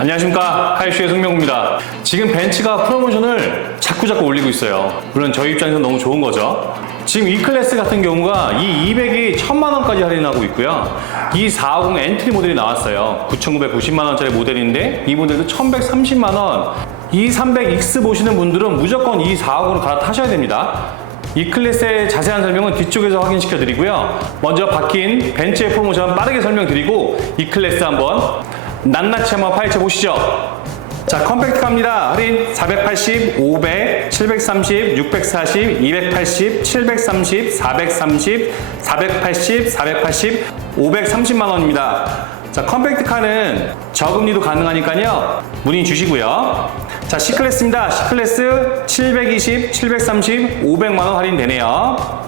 안녕하십니까. 카이슈의 송명구입니다. 지금 벤츠가 프로모션을 자꾸자꾸 올리고 있어요. 물론 저희 입장에서 너무 좋은 거죠. 지금 E 클래스 같은 경우가 이 200이 1000만 원까지 할인하고 있고요. 이 450 엔트리 모델이 나왔어요. 9990만 원짜리 모델인데 이 모델도 1130만 원. 이 300X 보시는 분들은 무조건 이 450으로 갈아타셔야 됩니다. 이 클래스의 자세한 설명은 뒤쪽에서 확인시켜 드리고요. 먼저 바뀐 벤츠의 프로모션 빠르게 설명드리고 이 클래스 한번 낱낱이 한번 파헤쳐 보시죠. 자, 컴팩트카입니다. 할인 480, 500, 730, 640, 280, 730, 430, 480, 480, 530만 원입니다. 자, 컴팩트카는 저금리도 가능하니까요. 문의 주시고요. 자, C클래스입니다. C클래스 720, 730, 500만 원 할인되네요.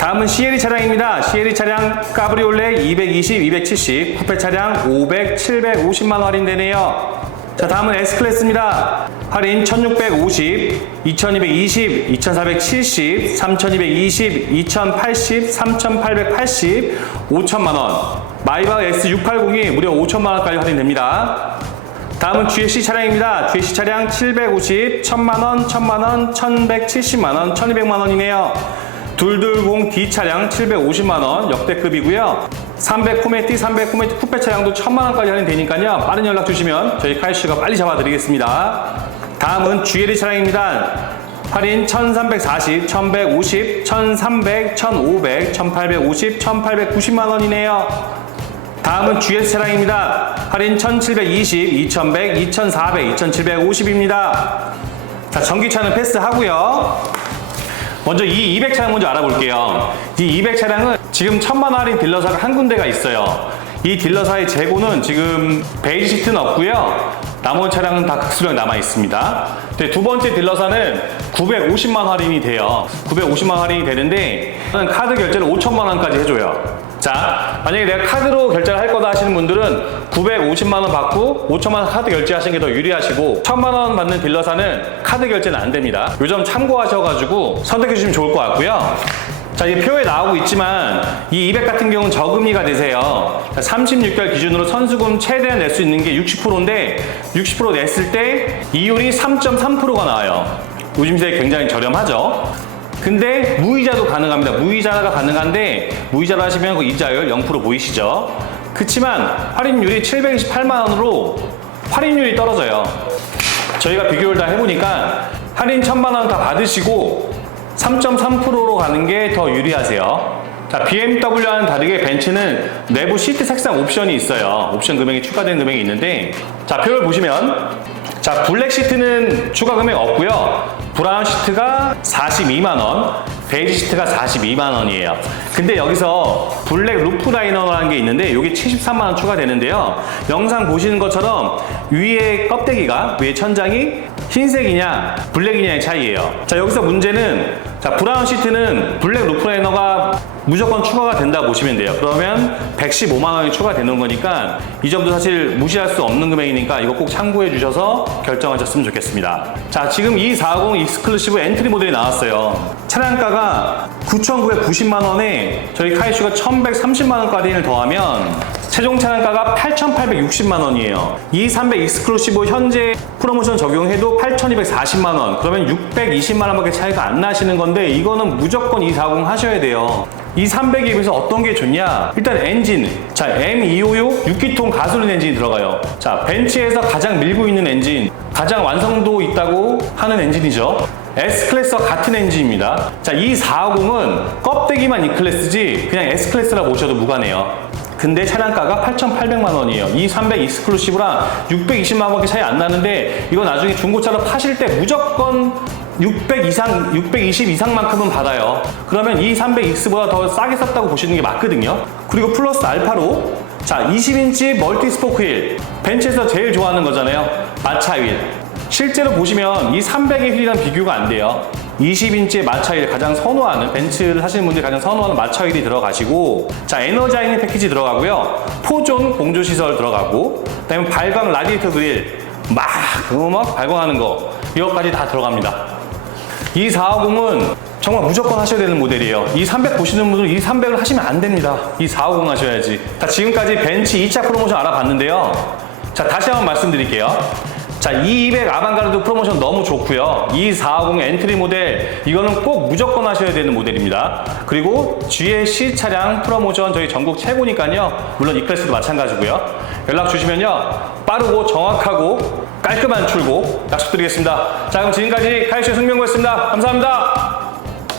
다음은 CLE 차량입니다. CLE 차량 까브리올레 220, 270, 쿠페 차량 500, 750만 원 할인되네요. 자, 다음은 S클래스입니다. 할인 1650, 2220, 2470, 3220, 2080, 3880, 5천만 원. 마이바 S680이 무려 5천만 원까지 할인됩니다. 다음은 GSC 차량입니다. GSC 차량 750, 1000만원, 1000만원, 1170만원, 1200만원이네요. 둘둘공 D 차량 750만원 역대급이고요. 300 코메티, 300 코메티 쿠페 차량도 1000만원까지 할인되니까요. 빠른 연락 주시면 저희 카이슈가 빨리 잡아드리겠습니다. 다음은 GLE 차량입니다. 할인 1340, 1150, 1300, 1500, 1850, 1890만원이네요. 다음은 GS 차량입니다. 할인 1720, 2100, 2400, 2750입니다. 자, 전기차는 패스하고요. 먼저 이 200 차량 먼저 알아볼게요. 이 200 차량은 지금 천만 원 할인 딜러사가 한 군데가 있어요. 이 딜러사의 재고는 지금 베이지 시트는 없고요. 나머지 차량은 다 극수량 남아 있습니다. 네, 두 번째 딜러사는 950만 할인이 돼요. 950만 할인이 되는데 카드 결제를 5천만 원까지 해줘요. 자, 만약에 내가 카드로 결제를 할 거다 하시는 분들은 950만 원 받고 5천만 원 카드 결제하시는 게 더 유리하시고 1천만 원 받는 딜러사는 카드 결제는 안 됩니다. 요점 참고하셔가지고 선택해 주시면 좋을 것 같고요. 자, 이 표에 나오고 있지만 이 200 같은 경우는 저금리가 되세요. 36개월 기준으로 선수금 최대한 낼 수 있는 게 60%인데 60% 냈을 때 이율이 3.3%가 나와요. 요즘 시대에 굉장히 저렴하죠. 근데 무이자도 가능합니다. 무이자가 가능한데 무이자로 하시면 그 이자율 0% 보이시죠? 그치만 할인율이 728만 원으로 할인율이 떨어져요. 저희가 비교를 다 해보니까 할인 1000만 원 다 받으시고 3.3%로 가는 게 더 유리하세요. 자, BMW와는 다르게 벤츠는 내부 시트 색상 옵션이 있어요. 옵션 금액이 추가된 금액이 있는데, 자, 표를 보시면, 자, 블랙 시트는 추가 금액 없고요. 브라운 시트가 42만원, 베이지 시트가 42만원이에요. 근데 여기서 블랙 루프 라이너라는 게 있는데, 이게 73만원 추가되는데요. 영상 보시는 것처럼 위에 껍데기가, 위에 천장이 흰색이냐 블랙이냐의 차이예요. 자 여기서 문제는 자 브라운 시트는 블랙 루프 라이너가 무조건 추가가 된다 보시면 돼요. 그러면 115만 원이 추가되는 거니까 이 점도 사실 무시할 수 없는 금액이니까 이거 꼭 참고해 주셔서 결정하셨으면 좋겠습니다. 자 지금 이 450 익스클루시브 엔트리 모델이 나왔어요. 차량가가 9,990만 원에 저희 카이슈가 1,130만 원까지를 더하면 최종 차량가가 8,860만 원이에요. 이300 익스클루시브 현재 프로모션 적용해도 8,240만 원. 그러면 620만 원밖에 차이가 안 나시는 건데 이거는 무조건 240 하셔야 돼요. 이 300에 비해서 어떤 게 좋냐? 일단 엔진. 자, M256 6기통 가솔린 엔진이 들어가요. 자, 벤츠에서 가장 밀고 있는 엔진, 가장 완성도 있다고 하는 엔진이죠. S클래스와 같은 엔진입니다. 자, 이 450은 껍데기만 E클래스지 그냥 S클래스라 보셔도 무관해요. 근데 차량가가 8,800만 원이에요. 이 300 익스클루시브랑 620만 원밖에 차이 안 나는데 이거 나중에 중고차로 파실 때 무조건 600 이상, 620 이상만큼은 받아요. 그러면 이 300X보다 더 싸게 샀다고 보시는 게 맞거든요. 그리고 플러스 알파로 자 20인치 멀티 스포크 휠 벤츠에서 제일 좋아하는 거잖아요. 마차 휠. 실제로 보시면 이 300의 휠이랑 비교가 안 돼요. 20인치의 마차 휠 가장 선호하는 벤츠를 하시는 분들이 가장 선호하는 마차 휠이 들어가시고 자 에너자이닝 패키지 들어가고요. 포존 공조 시설 들어가고 그다음에 발광 라디에이터 그릴 막 음악 발광하는 거 이것까지 다 들어갑니다. 이 450은 정말 무조건 하셔야 되는 모델이에요. 이 300 보시는 분들은 이 300을 하시면 안 됩니다. 이 450 하셔야지. 자, 지금까지 벤츠 2차 프로모션 알아봤는데요. 자, 다시 한번 말씀드릴게요. 자, E200 아방가르드 프로모션 너무 좋고요. E450 엔트리 모델 이거는 꼭 무조건 하셔야 되는 모델입니다. 그리고 GLC 차량 프로모션 저희 전국 최고니까요. 물론 이 클래스도 마찬가지고요. 연락 주시면요. 빠르고 정확하고 깔끔한 출고 약속드리겠습니다. 자, 그럼 지금까지 카이쇼 승명구였습니다. 감사합니다.